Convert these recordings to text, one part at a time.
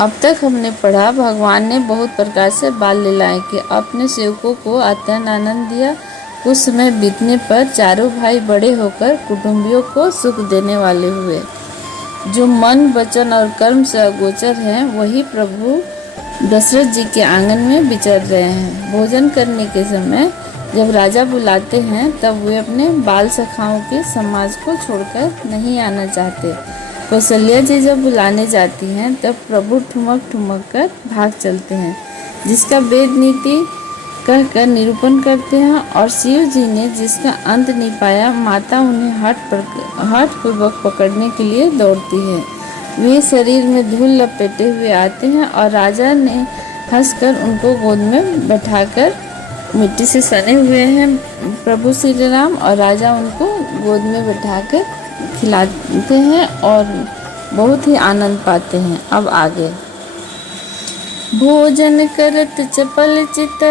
अब तक हमने पढ़ा, भगवान ने बहुत प्रकार से बाल लीलाएं की, अपने सेवकों को अत्यंत आनंद दिया। कुछ समय बीतने पर चारों भाई बड़े होकर कुटुंबियों को सुख देने वाले हुए। जो मन, वचन और कर्म से अगोचर हैं, वही प्रभु दशरथ जी के आंगन में विचर रहे हैं। भोजन करने के समय जब राजा बुलाते हैं, तब वे अपने बाल सखाओं के समाज को छोड़कर नहीं आना चाहते। कौशल्या जी जब बुलाने जाती हैं, तब प्रभु ठुमक ठुमक कर भाग चलते हैं, जिसका वेद नीति कहकर निरूपण करते हैं। और शिव जी ने जिसका अंत नहीं पाया, माता उन्हें हठ पूर्वक पकड़ने के लिए दौड़ती है। वे शरीर में धूल लपेटे हुए आते हैं और राजा ने हंसकर उनको गोद में बैठाकर, मिट्टी से सने हुए हैं प्रभु श्री राम, और राजा उनको गोद में बैठाकर खिलाते हैं और बहुत ही आनंद पाते हैं। अब आगे। भोजन करत चपल चित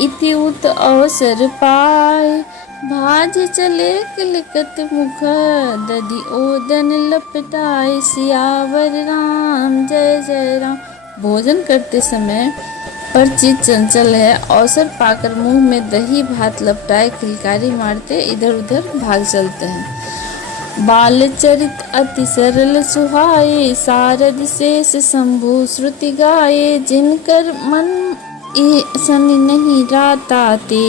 इति उत अवसर पाए, भाज चले किलकत मुख दधि ओदन लपटाए, सियावर राम जय जय राम। भोजन करते समय पर चित चंचल है, अवसर पाकर मुंह में दही भात लपटाए किलकारी मारते इधर उधर भाग चलते हैं। बाल चरित अति सरल सुहाए, सारद शेष शंभु श्रुति गाये, जिनकर मन सनि नहीं राता, ते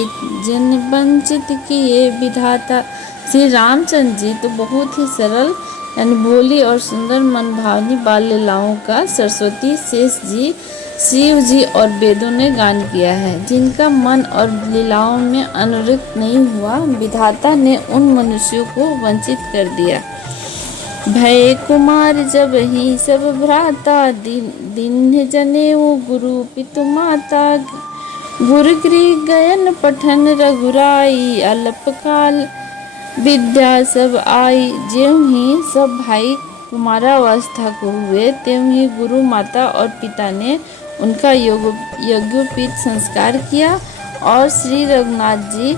जन वंचित किए विधाता। श्री रामचंद्र जी तो बहुत ही सरल यानी भोली और सुंदर मन भावनी बाल लीलाओं का सरस्वती, शेष जी, शिव जी और वेदों ने गान किया है। जिनका मन और लीलाओं में अनुरक्त नहीं हुआ, विधाता ने उन मनुष्यों को वंचित कर दिया। भय कुमार जब ही सब भ्राता, दिन जने वो गुरु पितु माता, गुरुगृह गयन पठन रघुराई, अल्पकाल विद्या सब आई। ज्यों ही सब भाई कुमारावस्था को हुए, त्यों ही गुरु माता और पिता ने उनका यज्ञोपीत संस्कार किया और श्री रघुनाथ जी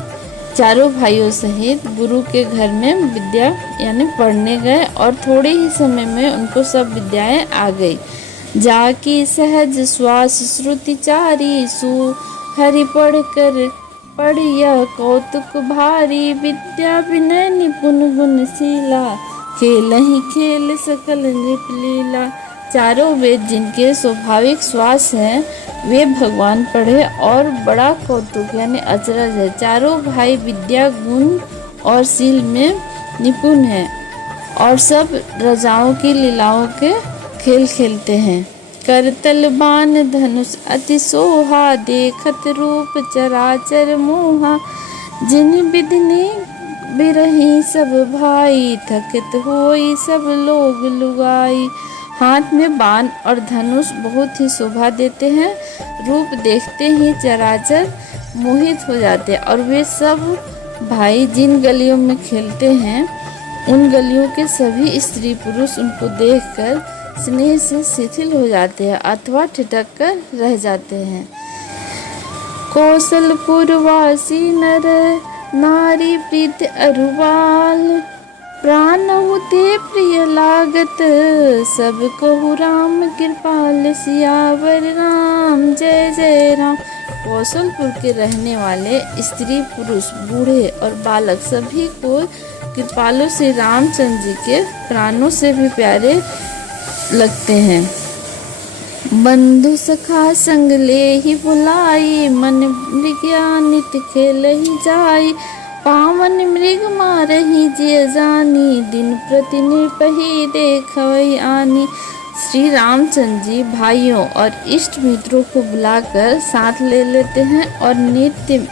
चारों भाइयों सहित गुरु के घर में विद्या यानी पढ़ने गए और थोड़े ही समय में उनको सब विद्याएं आ गई। जाकी सहज श्वास श्रुति चारी, सु हरि पढ़िया कौतुक भारी, विद्या विनय निपुण गुणशीला, खेल ही खेल सकल नृप लीला। चारों वेद जिनके स्वाभाविक श्वास हैं, वे भगवान पढ़े और बड़ा कौतुक यानी अचरज है। चारों भाई विद्या, गुण और शील में निपुण हैं और सब राजाओं की लीलाओं के खेल खेलते हैं। करतल बाण धनुष अति सोहा, देखत रूप चराचर मोहा, जिन विधिनी बिरही सब भाई, थकित होई सब लोग लुगाई। हाथ में बाण और धनुष बहुत ही शोभा देते हैं, रूप देखते ही चराचर मोहित हो जाते हैं। और वे सब भाई जिन गलियों में खेलते हैं, उन गलियों के सभी स्त्री पुरुष उनको देखकर स्नेह से शिथिल हो जाते हैं अथवा ठिठक कर रह जाते हैं। कौशलपुर वासी नर नारी प्रीत अरुवाल, प्राण होते प्रिय लागत, सब कहु राम कृपाल, सियावर राम जय जय राम। कौशलपुर के रहने वाले स्त्री पुरुष, बूढ़े और बालक सभी को कृपालु श्री रामचंद्र जी के प्राणों से भी प्यारे लगते हैं। बंधु सखा संग ले ही बुलाई, मन मृग्यानित खेल ही जाई, पावन मृग मारही जिय जानी, दिन प्रति निर्पही देखवई आनी। श्री रामचंद्र जी भाइयों और इष्ट मित्रों को बुलाकर साथ ले लेते हैं और नित्य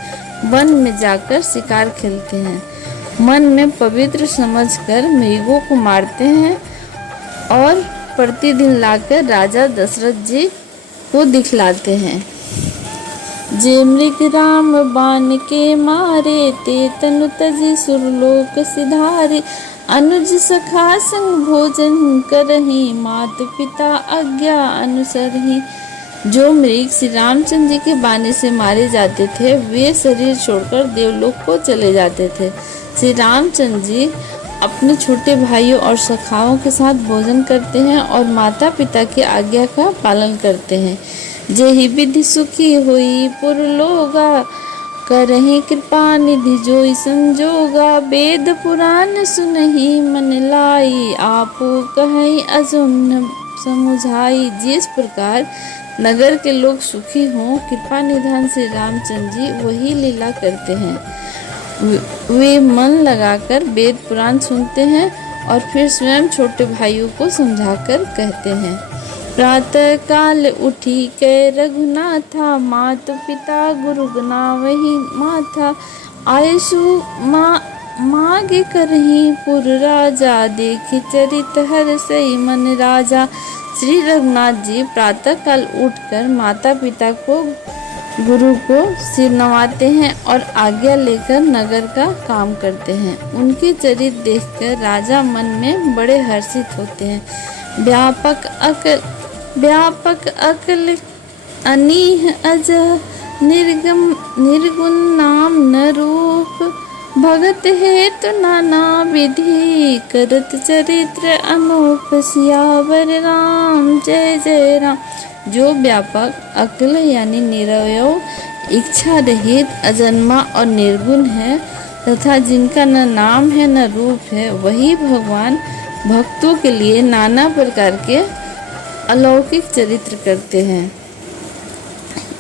वन में जाकर शिकार खेलते हैं। मन में पवित्र समझकर मृगों को मारते हैं और प्रतिदिन लाकर राजा दशरथ जी को दिखलाते हैं। जे मृग राम बाण के मारे, ते तनु तजी सुरलोक सिधारे, अनुज सखा संग भोजन करही, मात पिता आज्ञा अनुसरही। जो मृग श्री रामचंद्र जी के बाणे से मारे जाते थे, वे शरीर छोड़कर देवलोक को चले जाते थे। श्री रामचंद्र जी अपने छोटे भाइयों और सखाओं के साथ भोजन करते हैं और माता पिता की आज्ञा का पालन करते हैं। जेहि विधि सुखी हुई पुरलोगा, करहि कृपा निधि जोई संजोगा। वेद पुराण सुनहि मन लाई, आपो कहि अजुन समुझाई। जिस प्रकार नगर के लोग सुखी हों, कृपा निधान श्री रामचंद्र जी वही लीला करते हैं। वे मन लगाकर वेद पुराण सुनते हैं और फिर स्वयं छोटे भाइयों को समझाकर कहते हैं। प्रातः काल उठी के रघुनाथा, मात पिता गुरु गनावहि माथा। आयसु मागे करहि पुर राजा, देखि चरित हर्षहि मन राजा। श्री रघुनाथ जी प्रातः काल उठकर माता पिता को गुरु को सिर नवाते हैं और आज्ञा लेकर नगर का काम करते हैं। उनके चरित्र देखकर राजा मन में बड़े हर्षित होते हैं। व्यापक अकल अनीह अज, निर्गुण नाम न रूप। भगत हेतु नाना विधि, करत चरित्र अनूप। सियावर राम जय जय राम। जो व्यापक अकल यानी निरवय, इच्छा रहित, अजन्मा और निर्गुण है तथा जिनका न नाम है न रूप है, वही भगवान भक्तों के लिए नाना प्रकार के अलौकिक चरित्र करते हैं।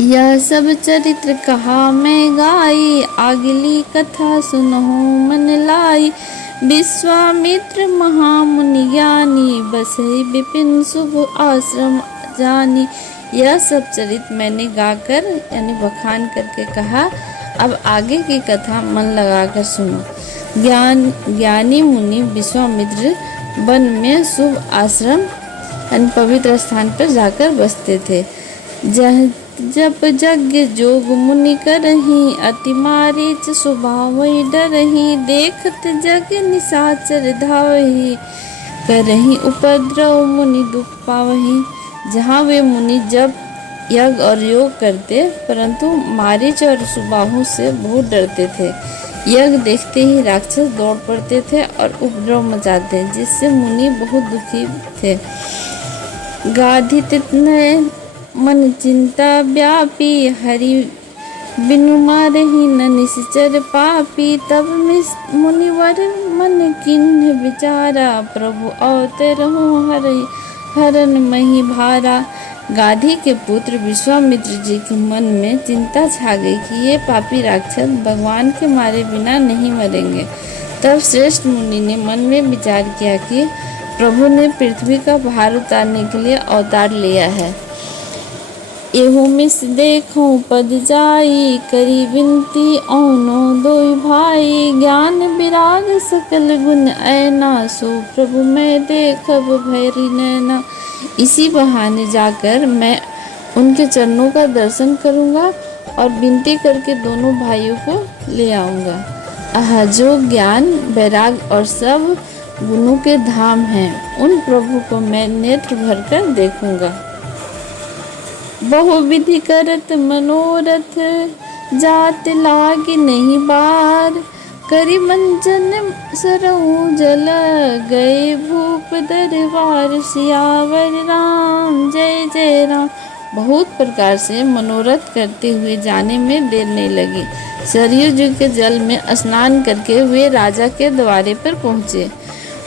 यह सब चरित्र कहा मैं गाई, आगली कथा सुनहु मन लाई। विश्वामित्र महामुनि ज्ञानी, बसहि विपिन शुभ आश्रम जानी। यह सब चरित्र मैंने गाकर यानी बखान करके कहा, अब आगे की कथा मन लगाकर सुनो। ज्ञानी मुनि विश्वामित्र वन में शुभ आश्रम यानी पवित्र स्थान पर जाकर बसते थे। जप यज्ञ जोग मुनि करही, अति मारीच स्वभाव डरही। देखत जग निशाचर धावही, करही उपद्रव मुनि दुख पावही। जहाँ वे मुनि जब यज्ञ और योग करते, परंतु मारीच और सुबाहु से बहुत डरते थे। यज्ञ देखते ही राक्षस दौड़ पड़ते थे और उपद्रव मचाते, जिससे मुनि बहुत दुखी थे। गाधित मन चिंता व्यापी, हरि बिनु मारहि न निश्चर पापी। तब मुनिवर मन किन्ह विचारा, प्रभु अवतरहु हरन मही भारा। गाधी के पुत्र विश्वामित्र जी के मन में चिंता छा गई कि ये पापी राक्षस भगवान के मारे बिना नहीं मरेंगे। तब श्रेष्ठ मुनि ने मन में विचार किया कि प्रभु ने पृथ्वी का भार उतारने के लिए अवतार लिया है। एहू मिस देखो पद जाई, करी विनती औनो दोई भाई। ज्ञान विराग सकल गुण ऐना, सो प्रभु मैं देखब भैरी नैना। इसी बहाने जाकर मैं उनके चरणों का दर्शन करूंगा और विनती करके दोनों भाइयों को ले आऊंगा। आह, जो ज्ञान वैराग और सब गुणों के धाम हैं, उन प्रभु को मैं नेत्र भरकर देखूंगा। बहुविधि करत मनोरथ, जात लागे नहीं बार। करी मंजन सरऊ जल, गए भूप दरबार। सियावर राम जय जय राम। बहुत प्रकार से मनोरथ करते हुए जाने में देर नहीं लगी। सरयू जी के जल में स्नान करके वे राजा के द्वारे पर पहुँचे।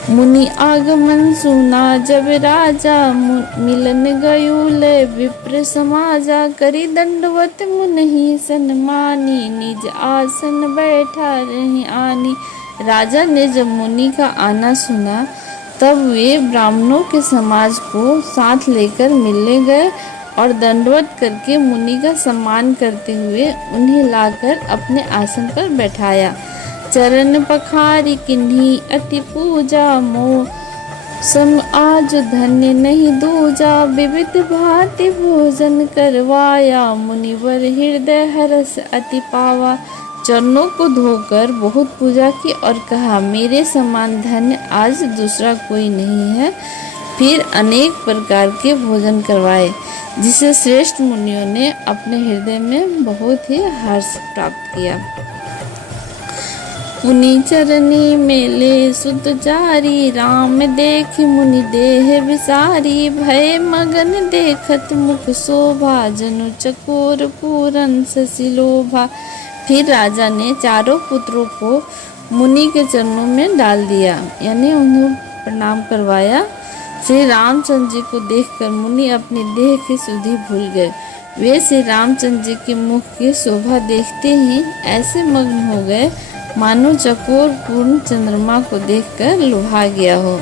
मुनि आगमन सुना जब राजा, मिलन गयुल विप्र समाजा। करी दंडवत मुनि सन्मानी, निज आसन बैठा रही आनी। राजा ने जब मुनि का आना सुना, तब वे ब्राह्मणों के समाज को साथ लेकर मिलने गए और दंडवत करके मुनि का सम्मान करते हुए उन्हें लाकर अपने आसन पर बैठाया। चरण पखारी किन्हीं अति पूजा, मोह सम आज धन्य नहीं दूजा। विविध भांति भोजन करवाया, मुनिवर हृदय हरस अति पावा। चरणों को धोकर बहुत पूजा की और कहा, मेरे समान धन्य आज दूसरा कोई नहीं है। फिर अनेक प्रकार के भोजन करवाए, जिसे श्रेष्ठ मुनियों ने अपने हृदय में बहुत ही हर्ष प्राप्त किया। मुनि चरनी मेले सुत चारी, राम देख मुनि देह विसारी। भय मगन देखत मुख शोभा, जनु चकोर पूरन शशि लोभा। फिर राजा ने चारों पुत्रों को मुनि के चरणों में डाल दिया, यानी उन्हें प्रणाम करवाया। श्री रामचंद्र जी को देखकर मुनि अपनी देह की सुधि भूल गए। वे श्री रामचंद्र जी के मुख की शोभा देखते ही ऐसे मग्न हो गए मानो चकोर पूर्ण चंद्रमा को देखकर लुभा गया हो।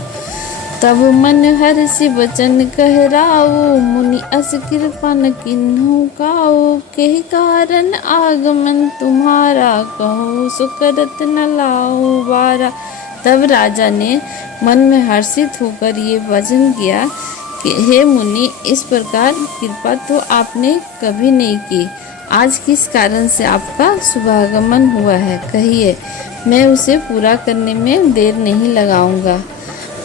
तब मन हर्षि बचन कहराओ, मुनि अस कृपा न किन्हु काओ। के कारण आगमन तुम्हारा, कहो सो करत न लाओ बारा। तब राजा ने मन में हर्षित होकर ये वचन किया कि हे मुनि, इस प्रकार कृपा तो आपने कभी नहीं की। आज किस कारण से आपका शुभागमन हुआ है, कहिए, मैं उसे पूरा करने में देर नहीं लगाऊंगा।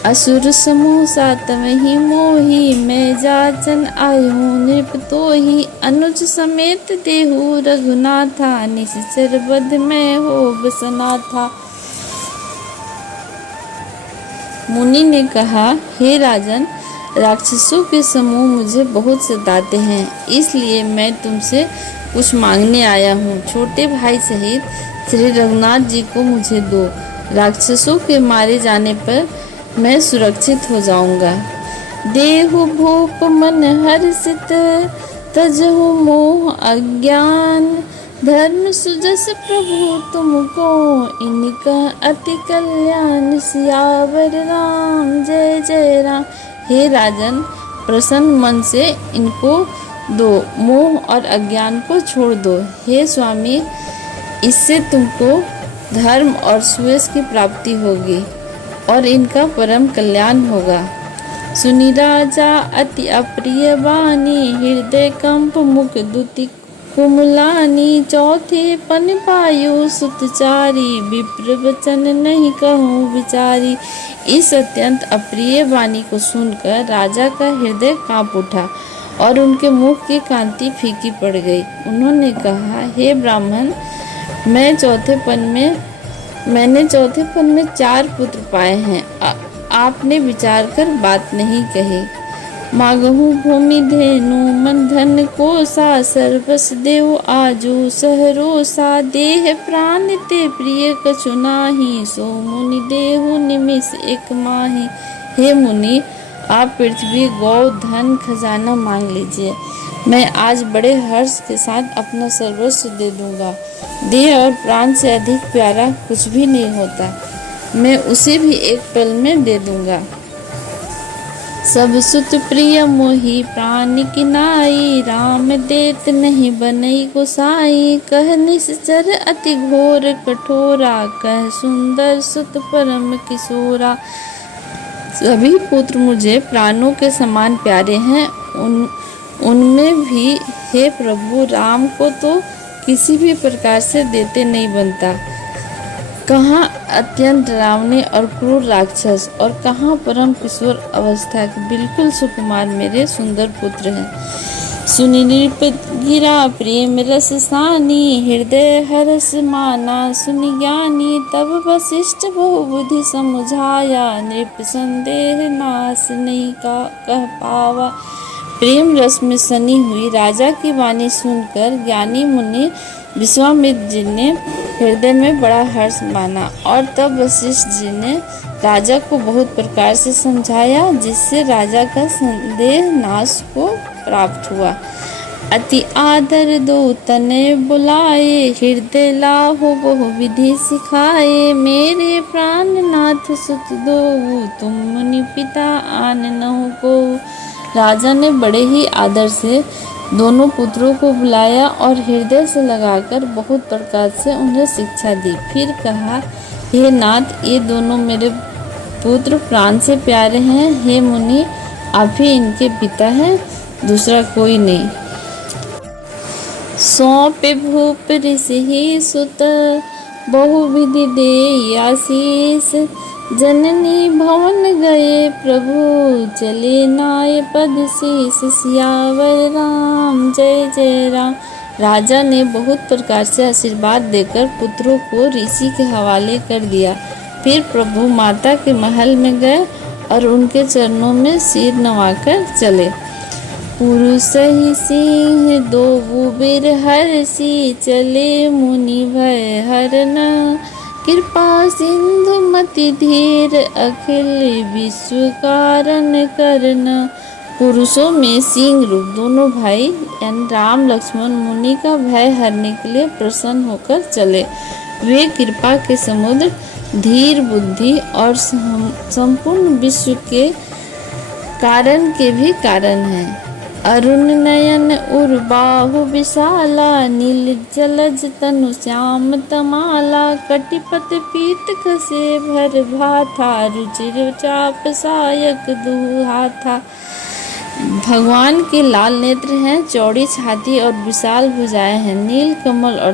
असुर समूह सातवही मोही, मैं जाचन आयु नृप तोहि। अनुज समेत देहु रघुनाथा, निश्चर बध में हो बसना था। मुनि ने कहा, हे राजन, राक्षसों के समूह मुझे बहुत सताते हैं, इसलिए मैं तुमसे कुछ मांगने आया हूँ। छोटे भाई सहित श्री रघुनाथ जी को मुझे दो। राक्षसों के मारे जाने पर मैं सुरक्षित हो जाऊंगा। देहु भूप मन हर्षित, तजहु मोह अज्ञान। धर्म सुजस प्रभु तुमको, इनका अति कल्याण। सियावर राम जय जय राम। हे राजन, प्रसन्न मन से इनको दो, मोह और अज्ञान को छोड़ दो। हे स्वामी, इससे तुमको धर्म और सुयश की प्राप्ति होगी और इनका परम कल्याण होगा। सुनि राजा अति अप्रिय वाणी, हृदय कंप मुख दुति कुमलानी। चौथे पन पायो सुतचारी, विप्र वचन नहीं कहूँ विचारी। इस अत्यंत अप्रिय वाणी को सुनकर राजा का हृदय कांप उठा और उनके मुख की कांति फीकी पड़ गई। उन्होंने कहा, हे ब्राह्मण, मैंने चौथे पन में 4 पुत्र पाए हैं, आपने विचार कर बात नहीं कही। मागहु भूमि धेनु मन धन कोसा, सर्वस देव आजू सहरोसा। देह प्राण ते प्रिय कछु नाही, सो मुनि देहु निमिष एक माही। हे मुनि, आप पृथ्वी गौ धन खजाना मांग लीजिए, मैं आज बड़े हर्ष के साथ अपना सर्वस्व दे दूंगा। देह और प्राण से अधिक प्यारा कुछ भी नहीं होता, मैं उसे भी एक पल में दे दूंगा। सब सुत प्रिय मोहि प्राण की नाई, राम देत नहीं बनई गोसाई। कह निश्चर अति घोर कठोरा, कह सुंदर सुत परम किशोरा। सभी पुत्र मुझे प्राणों के समान प्यारे हैं, उनमें भी हे प्रभु, राम को तो किसी भी प्रकार से देते नहीं बनता। कहाँ अत्यंत डरावने और क्रूर राक्षस और कहाँ परम किशोर अवस्था के बिल्कुल सुकुमार मेरे सुंदर पुत्र हैं। सुनि नृप गिरा प्रेम रस सानी, हृदय हरस माना सुनि ज्ञानी। तब वशिष्ठ बहुबुद्धि समुझाया, नृप संदेह नाश नहीं का कह पावा। प्रेम रस में सनी हुई राजा की वाणी सुनकर ज्ञानी मुनि विश्वामित्र जी ने हृदय में बड़ा हर्ष माना और तब वशिष्ठ जी ने राजा को बहुत प्रकार से समझाया, जिससे राजा का संदेह नाश को प्राप्त हुआ। अति आदर दो तने बुलाए, हृदय लाहो बहु विधि सिखाए। मेरे प्राण नाथ सुत दो, तुम मुनि पिता आन नहु को। राजा ने बड़े ही आदर से दोनों पुत्रों को बुलाया और हृदय से लगाकर बहुत प्रकार से उन्हें शिक्षा दी। फिर कहा, हे नाथ, ये दोनों मेरे पुत्र प्राण से प्यारे हैं। हे मुनि, आप ही इनके पिता हैं, दूसरा कोई नहीं। सौंपे भूप ऋषि सुत, बहुविधि दे आशीष। जननी भवन गए प्रभु, चले नाय पद शीस। सियावर राम जय जय राम। राजा ने बहुत प्रकार से आशीर्वाद देकर पुत्रों को ऋषि के हवाले कर दिया। फिर प्रभु माता के महल में गए और उनके चरणों में सिर नवाकर चले। पुरुष ही सिंह दो बीर हर्षि, चले मुनि भय हरन, कृपा सिंधु मति धीर, अखिल विश्व कारण करन। पुरुषों में सिंह रूप दोनों भाई यानी राम लक्ष्मण मुनि का भय हरने के लिए प्रसन्न होकर चले। वे कृपा के समुद्र, धीर बुद्धि और संपूर्ण विश्व के कारण के भी कारण हैं। अरुण नयन उर्बाहु विशाला, नील जलज तनु श्याम तमाला, कटिपत पीत खसे भर भाथा, रुचिर चाप सायक दुहाथा। भगवान के लाल नेत्र हैं, चौड़ी छाती और विशाल भुजाएं हैं। नील कमल और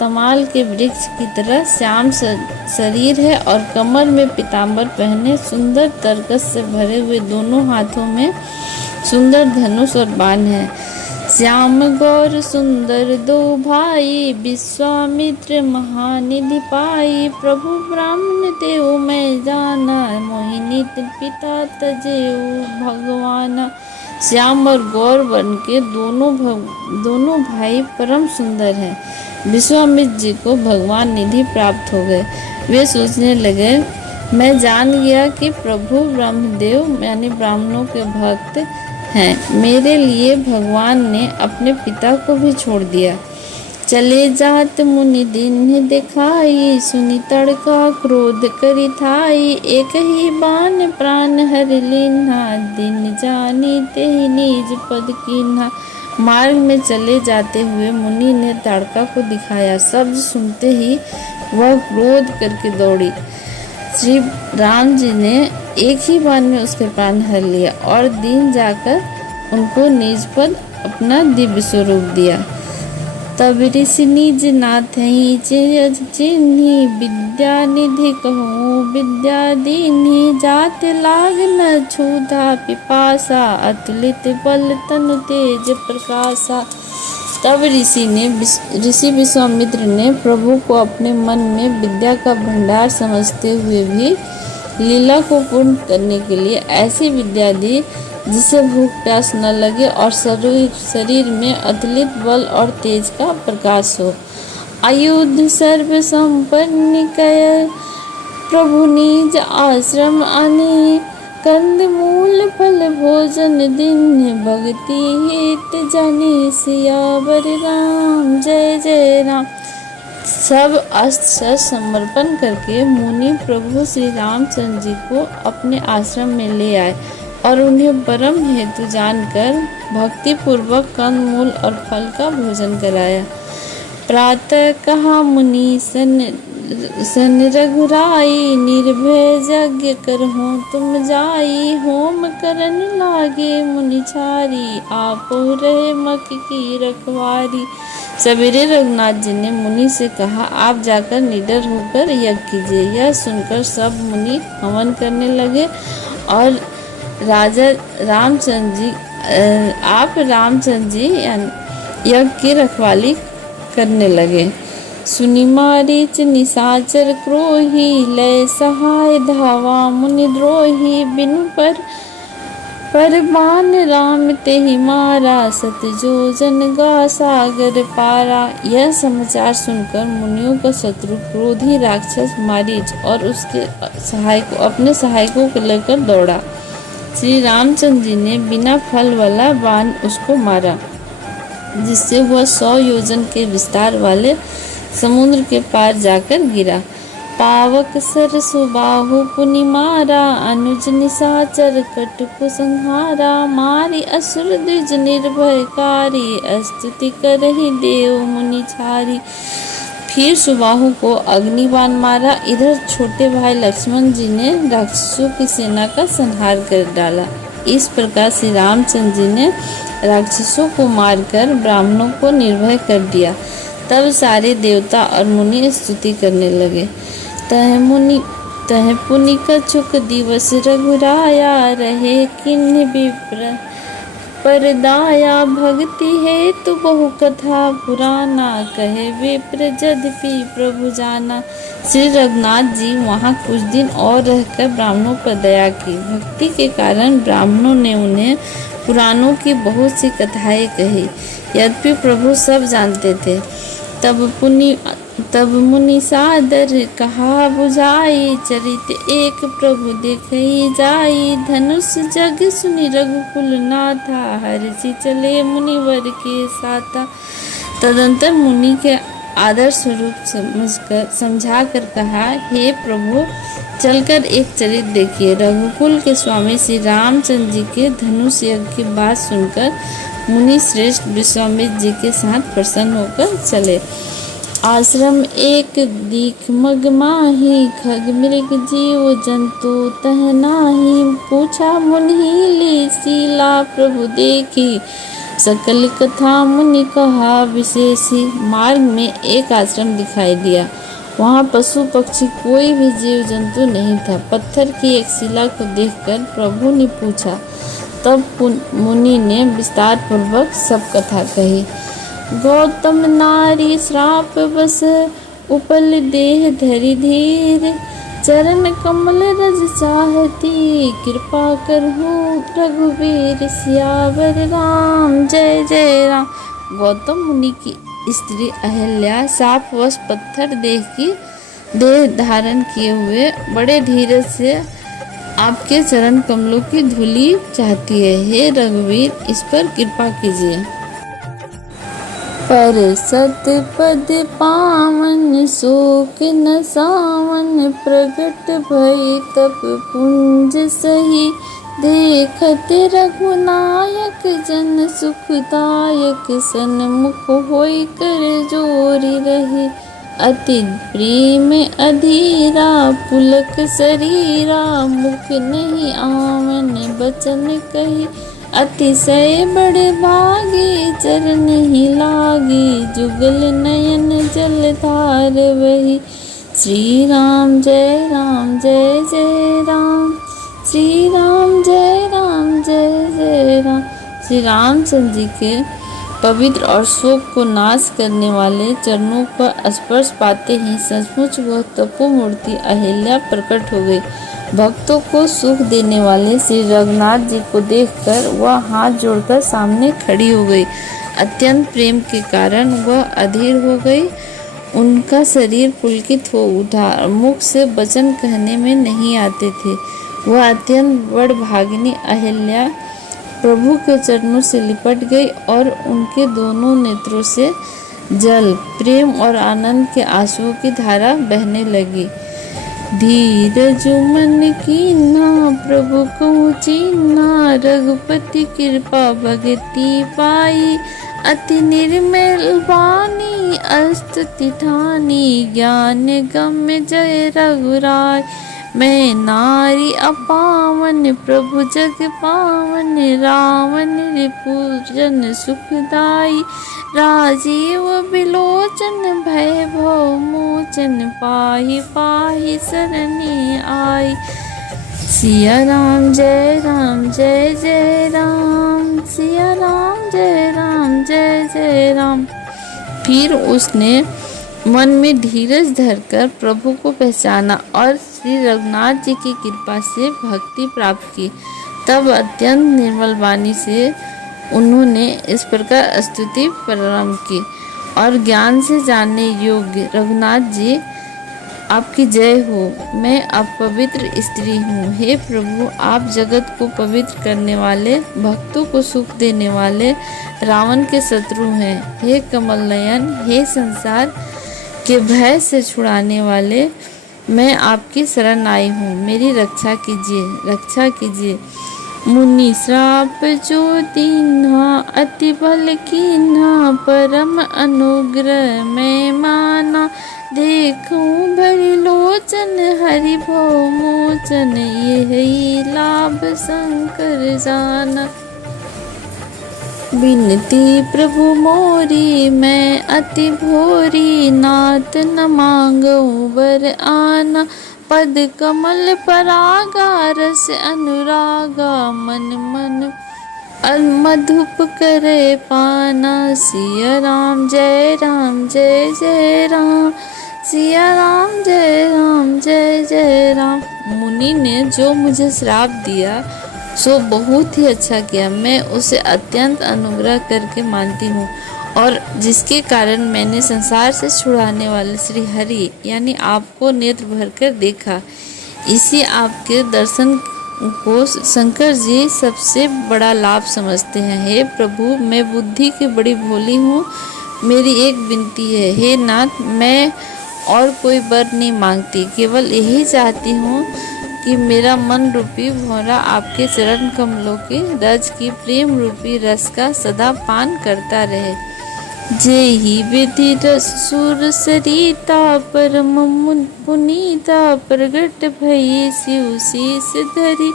तमाल के वृक्ष की तरह श्याम शरीर है और कमर में पीताम्बर पहने सुंदर तरकस से भरे हुए दोनों हाथों में सुंदर धनुष और बाण है। श्याम गौर सुंदर दो भाई, विश्वामित्र महानिधि पाई, प्रभु ब्राह्मण देव मैं जाना, मोहिनी पिता तजेऊ भगवाना। श्याम और गौर वर्ण के दोनों भाई परम सुंदर हैं। विश्वामित्र जी को भगवान निधि प्राप्त हो गए। वे सोचने लगे, मैं जान गया कि प्रभु ब्रह्मदेव यानी ब्राह्मणों के भक्त हैं। मेरे लिए भगवान ने अपने पिता को भी छोड़ दिया। चले जात मुनि दिन दिखाई, सुनी तड़का क्रोध करी थाई, एक ही बान प्राण हर लीन्हा, दिन जानी ते निज पद कीन्हा। मार्ग में चले जाते हुए मुनि ने ताड़का को दिखाया। शब्द सुनते ही वह क्रोध करके दौड़ी। श्री राम जी ने एक ही बाण में उसके प्राण हर लिया और दिन जाकर उनको निज पद अपना दिव्य स्वरूप दिया। तब ऋषि निज नाथ चिन्ही, विद्या निधि कहूँ विद्या दीन्ही, जात लाग न क्षुधा पिपासा, अतुलित बल तनु तेज प्रकाशा। तब ऋषि विश्वामित्र ने प्रभु को अपने मन में विद्या का भंडार समझते हुए भी लीला को पूर्ण करने के लिए ऐसी विद्या दी जिसे भूख प्यास न लगे और शरीर में अतुलित बल और तेज का प्रकाश हो। आयुध सर्व संपन्न कय, प्रभु निज आश्रम आने, कंद मूल फल भोजन दिन, भक्ति हित जनि सियावर राम। जय जय राम। सब अस्त्र समर्पण करके मुनि प्रभु श्री रामचंद्र जी को अपने आश्रम में ले आए और उन्हें परम हेतु जानकर भक्ति पूर्वक कंदमूल और फल का भोजन कराया। प्रातः कहा मुनि सन रघुराई, निर्भय यज्ञ करहु तुम जाई, होम करन लागे मुनि छारी, आप रहे मक की रखवारी। सवेरे रघुनाथ जी ने मुनि से कहा, आप जाकर निडर होकर यज्ञ कीजिए। यह सुनकर सब मुनि हवन करने लगे और राजा रामचंद्र जी यज्ञ की रखवाली करने लगे। सुनि मारीच निशाचर क्रोही, लय सहाय धावा मुनि द्रोही, बिनु पर बान राम तेहि मारा, सत जोजन गा सागर पारा। यह समाचार सुनकर मुनियों का शत्रु क्रोधी राक्षस मारीच और उसके अपने सहायकों को लेकर दौड़ा। श्री रामचंद्र जी ने बिना फल वाला बाण उसको मारा, जिससे वह 100 योजन के विस्तार वाले समुद्र के पार जाकर गिरा। पावक सर सुबाहु पुनि मारा, अनुज निशाचर कटकु संहारा, मारी असुर द्विज निर्भयकारी, स्तुति करहि देव मुनि छारी। फिर सुबाहु को अग्निबाण मारा। इधर छोटे भाई लक्ष्मण जी ने राक्षसों की सेना का संहार कर डाला। इस प्रकार श्री रामचंद्र जी ने राक्षसों को मारकर ब्राह्मणों को निर्भय कर दिया। तब सारे देवता और मुनि स्तुति करने लगे। तह पुनि कछुक दिवस रघुराया, रहे किन्ह विप्र पर दाया भक्ति है तो बहु कथा पुराना, कहे विप्र यद्यपि प्रभु जाना। श्री रघुनाथ जी वहाँ कुछ दिन और रहकर ब्राह्मणों पर दया की। भक्ति के कारण ब्राह्मणों ने उन्हें पुराणों की बहुत सी कथाएं कही। यद्यपि प्रभु सब जानते थे। तब मुनि सादर कहा बुझाई, चरित एक प्रभु देखई जाई। धनुष जग सुनि रघुकुल नाथा, हर्षि चले मुनिवर के साथा। तदंतर मुनि के आदर स्वरूप समझा कर कहा, हे प्रभु चलकर एक चरित देखिए। रघुकुल के स्वामी श्री रामचंद्र जी के धनुष यज्ञ की बात सुनकर मुनि श्रेष्ठ विश्वामित्र जी के साथ प्रसन्न होकर चले। आश्रम एक दीख मग माही, खग मृग जीव जंतु तह नाही। पूछा मुनि ली शीला प्रभु देखी, सकल कथा मुनि कहा विशेषी। मार्ग में एक आश्रम दिखाई दिया। वहाँ पशु पक्षी कोई भी जीव जंतु नहीं था। पत्थर की एक शिला को देखकर प्रभु ने पूछा। तब मुनि ने विस्तार पूर्वक सब कथा कही। गौतम नारी श्राप बस, उपल देह धरि धीर। चरण कमल रज चाहती, कृपा करहु रघुवीर। सियावर राम जय जय राम। गौतम मुनि की स्त्री अहल्या शापवश पत्थर देह धारण किए हुए बड़े धीरज से आपके चरण कमलों की धूलि चाहती है। हे रघुवीर, इस पर कृपा कीजिए। पर सतपद पावन, शोक न सावन। प्रगट भई तप पुंज सही, देखत रघुनायक जन सुखदायक। सन्मुख होई कर जोरी रहे, अति प्रेम अधीरा। पुलक शरीरा, मुख नहीं आवन बचन कही। अतिशय बड़े भागे, चरण ही लागे। जुगल नयन जलधार वही। श्री राम जय राम जय जय राम। श्री राम जय राम जय जय राम। श्री रामचंद्र जी के पवित्र और शोक को नाश करने वाले चरणों का स्पर्श पाते ही सचमुच वह तपोमूर्ति अहिल्या प्रकट हो गई। भक्तों को सुख देने वाले श्री रघुनाथ जी को देखकर वह हाथ जोड़कर सामने खड़ी हो गई। अत्यंत प्रेम के कारण वह अधीर हो गई। उनका शरीर पुलकित हो उठा और मुख से वचन कहने में नहीं आते थे। वह अत्यंत बड़भागिनी अहिल्या प्रभु के चरणों से लिपट गई और उनके दोनों नेत्रों से जल, प्रेम और आनंद के आंसुओं की धारा बहने लगी। धीरज मन कीन्हा, प्रभु कहु चीन्हा। रघुपति कृपा भगति पाई, अति निर्मल वाणी अस्तुति ठानी। ज्ञान गम्य जय रघुराय, मैं नारी अपावन। प्रभु जग पावन, रावण रिपुजन सुखदाई। राजीव बिलोचन, भय भव मोचन। पाहि पाहि शरणी आई। सिया राम जय राम जय जय राम। सिया राम जय राम जय जय राम। फिर उसने मन में धीरज धरकर प्रभु को पहचाना और श्री रघुनाथ जी की कृपा से भक्ति प्राप्त की। तब अत्यंत निर्मल वाणी से उन्होंने इस प्रकार स्तुति प्रारंभ की। और ज्ञान से जानने योग्य रघुनाथ जी, आपकी जय हो। मैं अपवित्र स्त्री हूँ। हे प्रभु, आप जगत को पवित्र करने वाले, भक्तों को सुख देने वाले रावण के शत्रु हैं। हे कमल नयन, हे संसार के भय से छुड़ाने वाले, मैं आपकी शरण आई हूँ। मेरी रक्षा कीजिए, रक्षा कीजिए। मुनि श्राप जो दीन्हा, अति बल कीन्हा। परम अनुग्रह मैं माना, देखूं भरि लोचन। हरि भव मोचन, यही लाभ शंकर जाना। बिनती प्रभु मोरी, मैं अति भोरी। नाथ न मांगऊं वर आना। पद कमल परागा, रस अनुरागा। मन मन मधुप करे पाना। सिया राम जय राम जय जय राम, सिया राम जय राम जय जय राम। मुनि ने जो मुझे श्राप दिया सो बहुत ही अच्छा किया। मैं उसे अत्यंत अनुग्रह करके मानती हूँ, और जिसके कारण मैंने संसार से छुड़ाने वाले श्री हरि यानी आपको नेत्र भरकर देखा। इसी आपके दर्शन को शंकर जी सबसे बड़ा लाभ समझते हैं। हे प्रभु, मैं बुद्धि की बड़ी भोली हूँ। मेरी एक विनती है, हे नाथ, मैं और कोई वर नहीं मांगती, केवल यही चाहती हूँ कि मेरा मन रूपी भौरा आपके चरण कमलों के रज की प्रेम रूपी रस का सदा पान करता रहे। जेहि विधि रस सुर सरिता परम पुनीता, प्रगट भई शिव शीस धरि।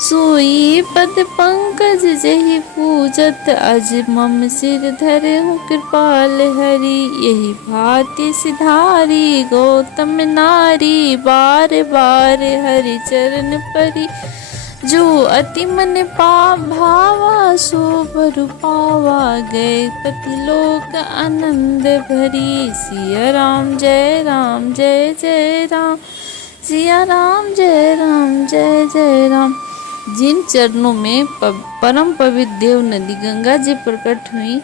सोई पद पंकज जहि पूजत, अज मम सिर धरहु कृपाल हरि। यही भांति सिधारी गौतम नारी, बार बार हरि चरण परी। जो अति मन भावा सो भरु पावा, गए पति लोक आनंद भरी। सिया राम जय राम जय जय राम, सिया राम जय राम जय जय राम। जिन चरणों में परम पवित्र देव नदी गंगा जी प्रकट हुई,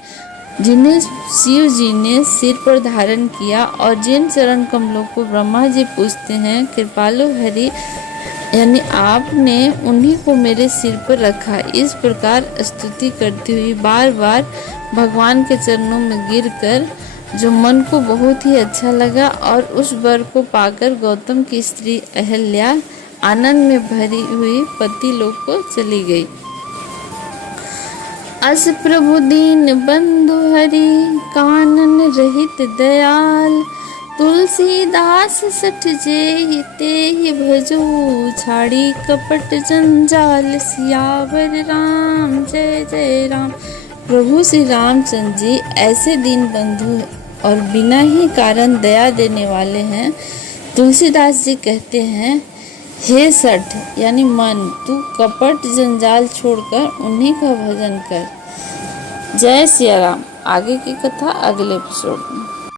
जिन्हें शिव जी ने सिर पर धारण किया, और जिन चरण कमलों को ब्रह्मा जी पूजते हैं, कृपालु हरि यानी आपने उन्हीं को मेरे सिर पर रखा। इस प्रकार स्तुति करती हुई बार बार भगवान के चरणों में गिरकर जो मन को बहुत ही अच्छा लगा, और उस वर को पाकर गौतम की स्त्री अहल्या आनंद में भरी हुई पति लोक को चली गई। अस प्रभु दीन बंधु हरि, कानन रहित दयाल। तुलसीदास सठ जेहि तेहि भजो, छाड़ी कपट जंजाल। सियावर राम जय जय राम। प्रभु श्री रामचंद्र जी ऐसे दीन बंधु और बिना ही कारण दया देने वाले हैं। तुलसीदास जी कहते हैं, हे सठ यानी मन, तू कपट जंजाल छोड़कर उन्हीं का भजन कर। जय सिया राम। आगे की कथा अगले एपिसोड में।